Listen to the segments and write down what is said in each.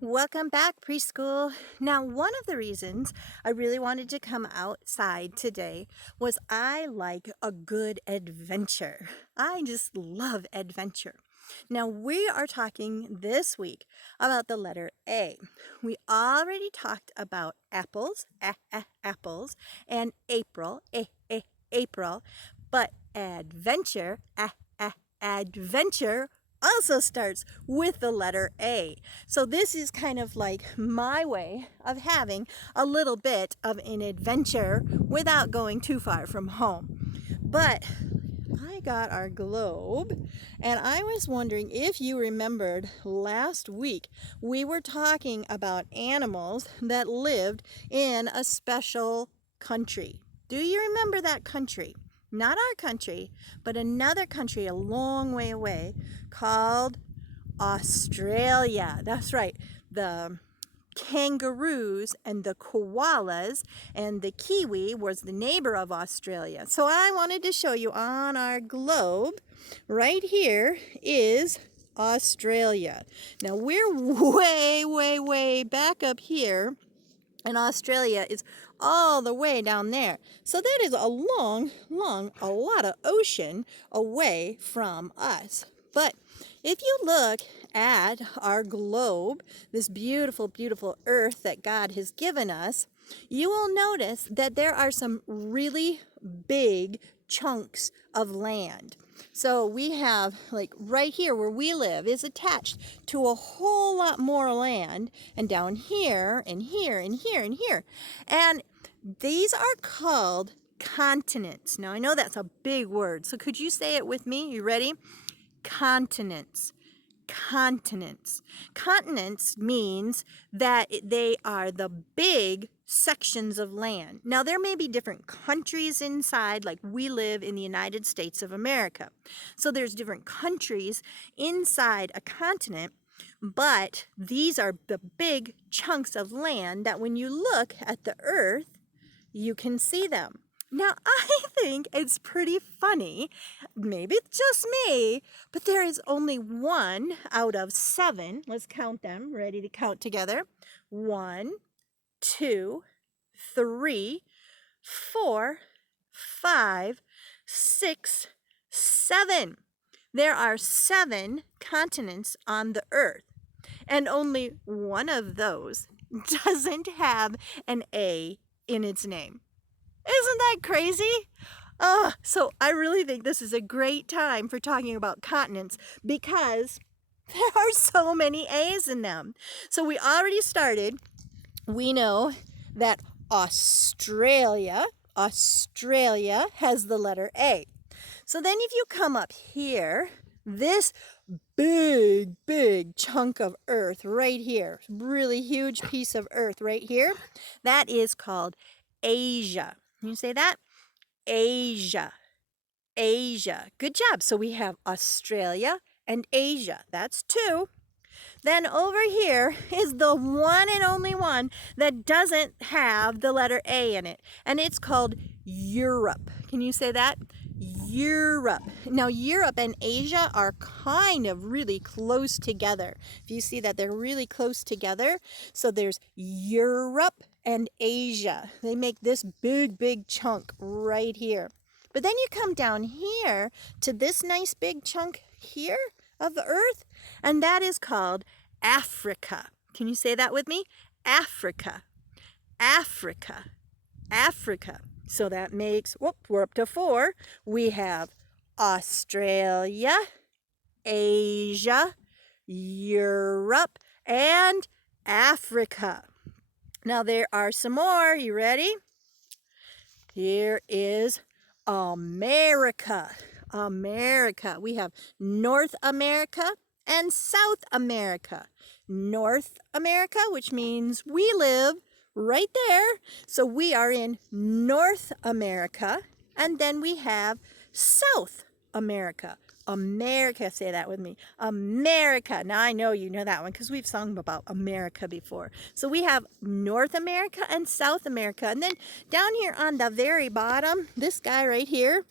Welcome back, preschool. Now, one of the reasons I really wanted to come outside today was I like a good adventure. I just love adventure. Now, we are talking this week about the letter A. We already talked about apples, apples, and April, April, but adventure, adventure also starts with the letter A. So this is kind of like my way of having a little bit of an adventure without going too far from home. But I got our globe, and I was wondering if you remembered last week we were talking about animals that lived in a special country. Do you remember that country? Not our country, but another country a long way away called Australia. That's right. The kangaroos and the koalas and the kiwi was the neighbor of Australia. So I wanted to show you on our globe right here is Australia. Now we're way back up here, and Australia is all the way down there. So that is a lot of ocean away from us. But if you look at our globe, this beautiful earth that God has given us, you will notice that there are some really big chunks of land. So we have, like right here where we live is attached to a whole lot more land, and down here and here and here and here. And these are called continents. Now I know that's a big word, so could you say it with me? You ready? Continents. Continents. Continents means that they are the big sections of land. Now, there may be different countries inside, like we live in the United States of America. So there's different countries inside a continent, but these are the big chunks of land that when you look at the earth, you can see them. Now, I think it's pretty funny, maybe it's just me, but there is only one out of 7. Let's count them. Ready to count together? 1, 2, 3, 4, 5, 6, 7. There are 7 continents on the earth, and only one of those doesn't have an A in its name. Isn't that crazy? So I really think this is a great time for talking about continents because there are so many A's in them. So we already started. We know that Australia has the letter A. So then if you come up here, this big chunk of earth right here, really huge piece of earth right here, that is called Asia. Can you say that? Asia. Asia. Good job. So we have Australia and Asia. That's 2. Then over here is the one and only one that doesn't have the letter A in it, and it's called Europe. Can you say that? Europe. Now, Europe and Asia are kind of really close together. If you see that they're really close together, so there's Europe and Asia. They make this big chunk right here. But then you come down here to this nice big chunk here of the earth, and that is called Africa. Can you say that with me? Africa. Africa. Africa. So that makes, we're up to 4. We have Australia, Asia, Europe, and Africa. Now there are some more. You ready? Here is America. America. We have North America and South America. North America, which means we live right there. So we are in North America. And then we have South America. America, say that with me. America. Now I know you know that one because we've sung about America before. So we have North America and South America. And then down here on the very bottom, this guy right here,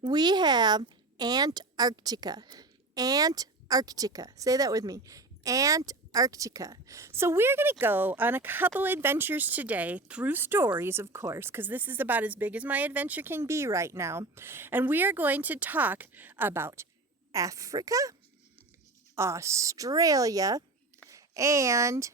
we have Antarctica. Antarctica. Say that with me. Antarctica. So we're going to go on a couple adventures today through stories, of course, because this is about as big as my adventure can be right now. And we are going to talk about Africa, Australia, and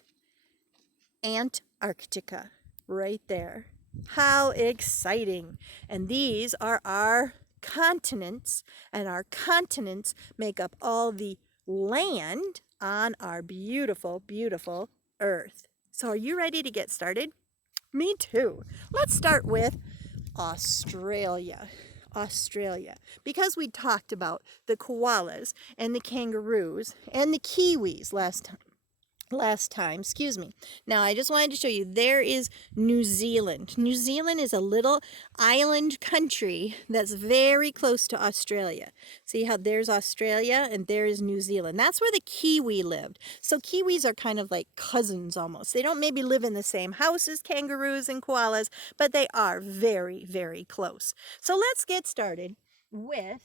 Antarctica right there. How exciting! And these are our continents, and our continents make up all the land on our beautiful, beautiful Earth. So are you ready to get started? Me too. Let's start with Australia. Australia. Because we talked about the koalas and the kangaroos and the kiwis last time. Now I just wanted to show you, there is New Zealand. New Zealand is a little island country that's very close to Australia. See how there's Australia and there is New Zealand. That's where the kiwi lived. So kiwis are kind of like cousins almost. They don't maybe live in the same house as kangaroos and koalas, but they are very, very close. So let's get started with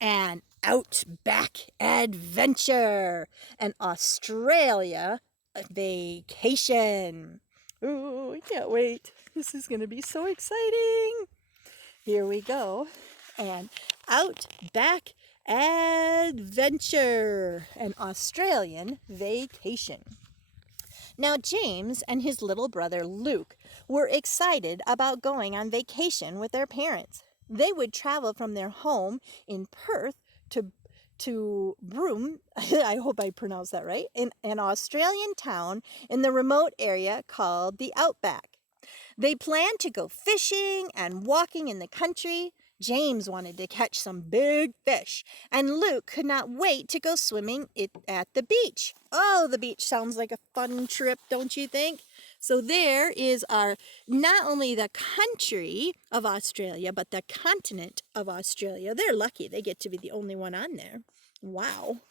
an outback adventure, an Australia vacation. Ooh, I can't wait. This is going to be so exciting. Here we go. An outback adventure, an Australian vacation. Now, James and his little brother Luke were excited about going on vacation with their parents. They would travel from their home in Perth to Broome, I hope I pronounced that right, in an Australian town in the remote area called the Outback. They planned to go fishing and walking in the country. James wanted to catch some big fish, and Luke could not wait to go swimming at the beach. Oh, the beach sounds like a fun trip, don't you think? So there is our, not only the country of Australia, but the continent of Australia. They're lucky they get to be the only one on there. Wow.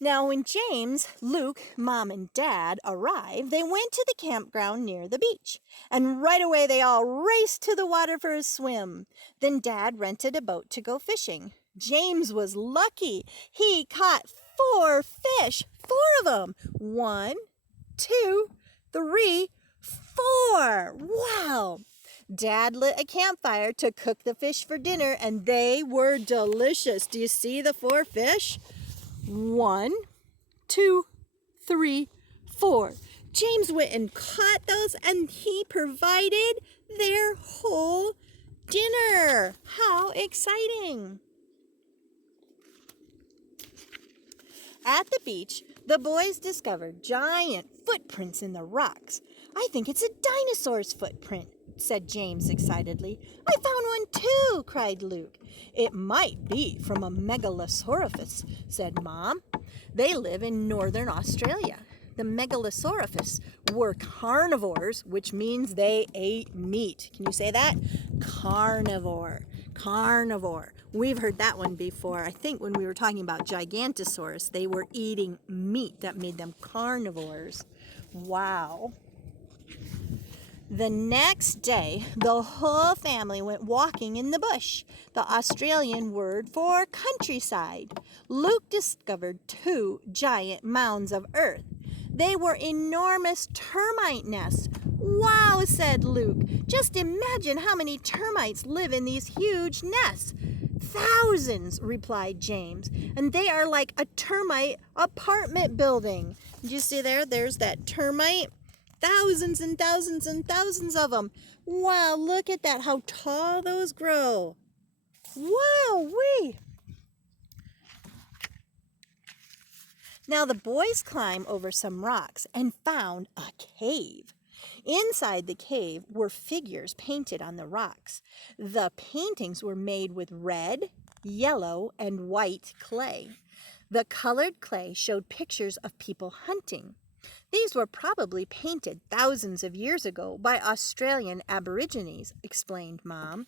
Now, when James, Luke, Mom, and Dad arrived, they went to the campground near the beach. And right away, they all raced to the water for a swim. Then Dad rented a boat to go fishing. James was lucky. He caught 4 fish, 4 of them. 1, 2, 3, 4. Wow. Dad lit a campfire to cook the fish for dinner, and they were delicious. Do you see the 4 fish? 1, 2, 3, 4. James went and caught those, and he provided their whole dinner. How exciting! At the beach, the boys discovered giant footprints in the rocks. I think it's a dinosaur's footprint, said James excitedly. I found one too, cried Luke. It might be from a Megalosaurus, said Mom. They live in northern Australia. The Megalosaurus were carnivores, which means they ate meat. Can you say that? Carnivore. Carnivore. We've heard that one before. I think when we were talking about Gigantosaurus, they were eating meat. That made them carnivores. Wow. The next day, the whole family went walking in the bush, the Australian word for countryside. Luke discovered 2 giant mounds of earth. They were enormous termite nests. Wow, said Luke. Just imagine how many termites live in these huge nests. Thousands, replied James, and they are like a termite apartment building. Did you see there? There's that termite. Thousands and thousands and thousands of them. Wow, look at that, how tall those grow. Wow-wee. Now the boys climbed over some rocks and found a cave. Inside the cave were figures painted on the rocks. The paintings were made with red, yellow, and white clay. The colored clay showed pictures of people hunting. These were probably painted thousands of years ago by Australian Aborigines, explained Mom.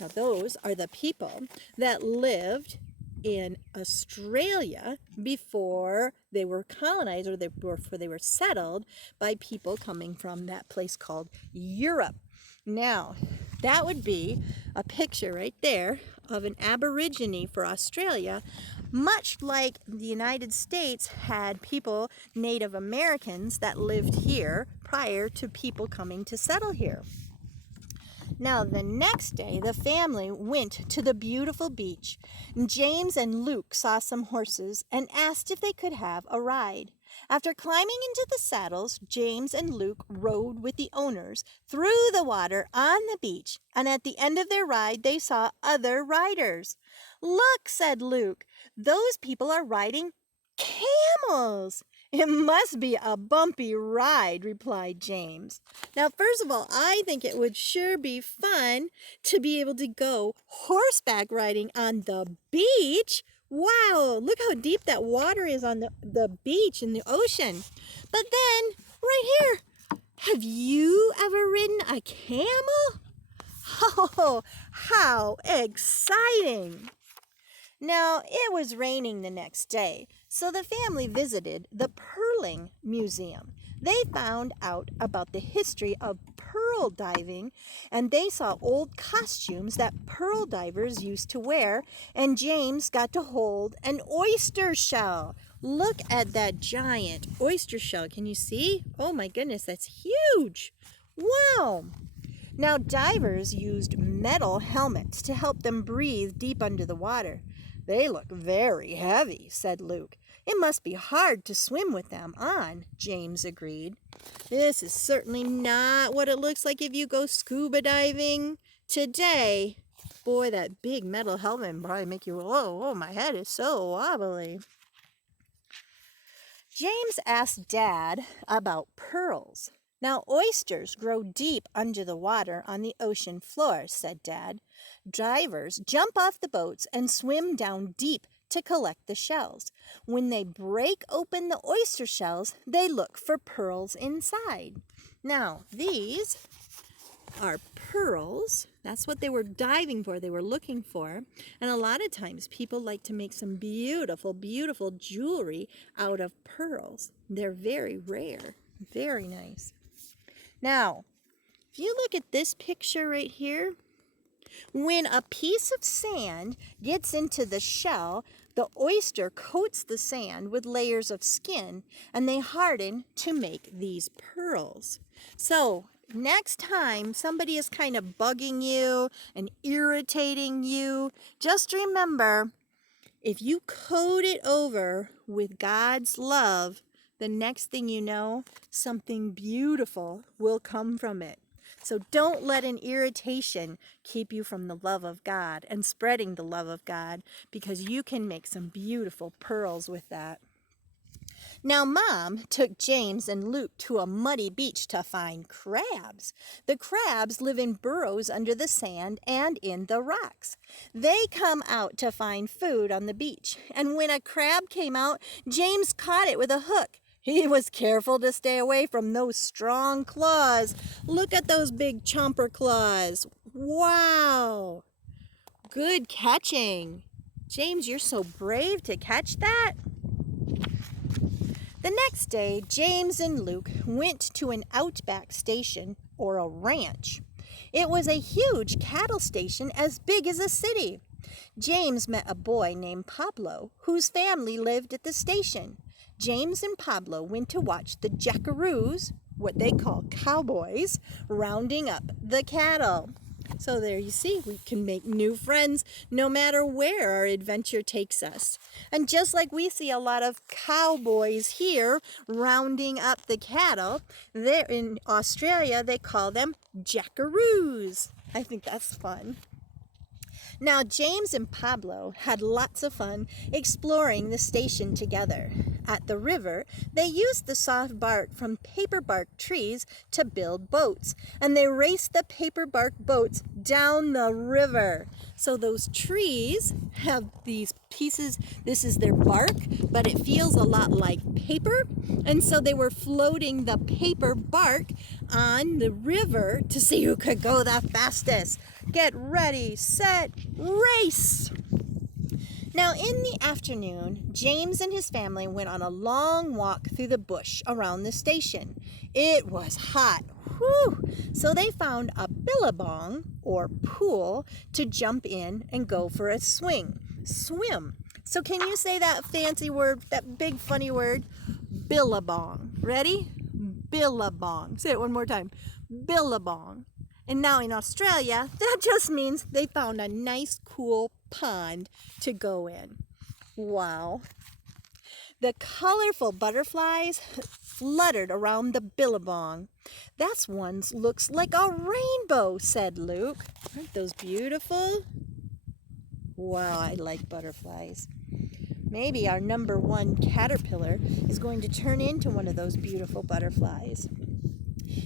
Now those are the people that lived in Australia before they were colonized or before they were settled by people coming from that place called Europe. Now, that would be a picture right there of an Aborigine for Australia much like the United States had people, Native Americans, that lived here prior to people coming to settle here. Now, the next day, the family went to the beautiful beach. James and Luke saw some horses and asked if they could have a ride. After climbing into the saddles, James and Luke rode with the owners through the water on the beach, and at the end of their ride, they saw other riders. "Look," said Luke, "those people are riding camels." "It must be a bumpy ride," replied James. Now, first of all, I think it would sure be fun to be able to go horseback riding on the beach. Wow, look how deep that water is on the beach in the ocean. But then, right here, have you ever ridden a camel? Oh, how exciting! Now, it was raining the next day, so the family visited the Pearling Museum. They found out about the history of pearl diving, and they saw old costumes that pearl divers used to wear, and James got to hold an oyster shell. Look at that giant oyster shell. Can you see? Oh my goodness, that's huge. Wow! Now, divers used metal helmets to help them breathe deep under the water. "They look very heavy," said Luke. "It must be hard to swim with them on," James agreed. "This is certainly not what it looks like if you go scuba diving today. Boy, that big metal helmet would probably make you, oh, my head is so wobbly." James asked Dad about pearls. "Now, oysters grow deep under the water on the ocean floor," said Dad. "Divers jump off the boats and swim down deep to collect the shells. When they break open the oyster shells, they look for pearls inside." Now, these are pearls. That's what they were diving for, they were looking for. And a lot of times people like to make some beautiful, beautiful jewelry out of pearls. They're very rare, very nice. Now, if you look at this picture right here, when a piece of sand gets into the shell, the oyster coats the sand with layers of skin, and they harden to make these pearls. So, next time somebody is kind of bugging you and irritating you, just remember, if you coat it over with God's love, the next thing you know, something beautiful will come from it. So don't let an irritation keep you from the love of God and spreading the love of God, because you can make some beautiful pearls with that. Now, Mom took James and Luke to a muddy beach to find crabs. The crabs live in burrows under the sand and in the rocks. They come out to find food on the beach, and when a crab came out, James caught it with a hook. He was careful to stay away from those strong claws. Look at those big chomper claws. Wow! Good catching. James, you're so brave to catch that. The next day, James and Luke went to an outback station, or a ranch. It was a huge cattle station as big as a city. James met a boy named Pablo, whose family lived at the station. James and Pablo went to watch the jackaroos, what they call cowboys, rounding up the cattle. So there you see, we can make new friends no matter where our adventure takes us. And just like we see a lot of cowboys here rounding up the cattle, there in Australia they call them jackaroos. I think that's fun. Now, James and Pablo had lots of fun exploring the station together. At the river, they used the soft bark from paper bark trees to build boats, and they raced the paper bark boats down the river. So those trees have these pieces, this is their bark, but it feels a lot like paper, and so they were floating the paper bark on the river to see who could go the fastest. Get ready, set, race! Now, in the afternoon, James and his family went on a long walk through the bush around the station. It was hot, whew! So they found a billabong, or pool, to jump in and go for a swim. So can you say that fancy word, that big funny word? Billabong. Ready? Billabong. Say it one more time. Billabong. And now in Australia, that just means they found a nice, cool pond to go in. Wow. The colorful butterflies fluttered around the billabong. That one looks like a rainbow, said Luke. Aren't those beautiful? Wow, I like butterflies. Maybe our number one caterpillar is going to turn into one of those beautiful butterflies.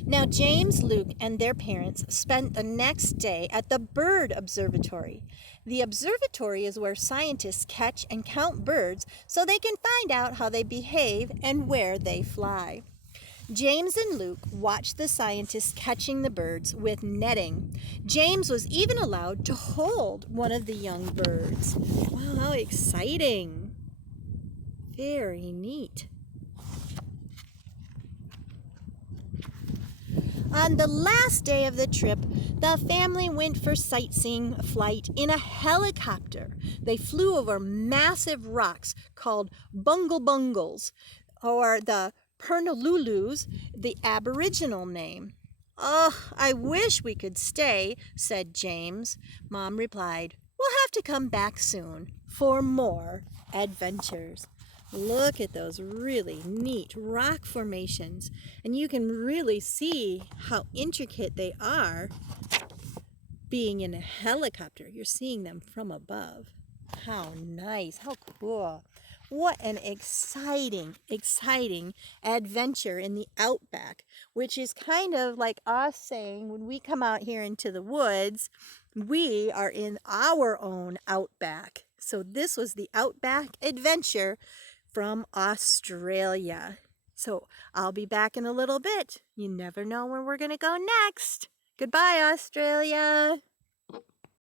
Now, James, Luke, and their parents spent the next day at the bird observatory. The observatory is where scientists catch and count birds so they can find out how they behave and where they fly. James and Luke watched the scientists catching the birds with netting. James was even allowed to hold one of the young birds. Wow, how exciting! Very neat. On the last day of the trip, the family went for sightseeing flight in a helicopter. They flew over massive rocks called bungle bungles, or the Pernalulus, the Aboriginal name. "Oh, I wish we could stay," said James. Mom replied, "We'll have to come back soon for more adventures." Look at those really neat rock formations, and you can really see how intricate they are being in a helicopter. You're seeing them from above. How nice, how cool. What an exciting adventure in the outback, which is kind of like us saying when we come out here into the woods, we are in our own outback. So this was the outback adventure from Australia. So I'll be back in a little bit. You never know where we're going to go next. Goodbye, Australia.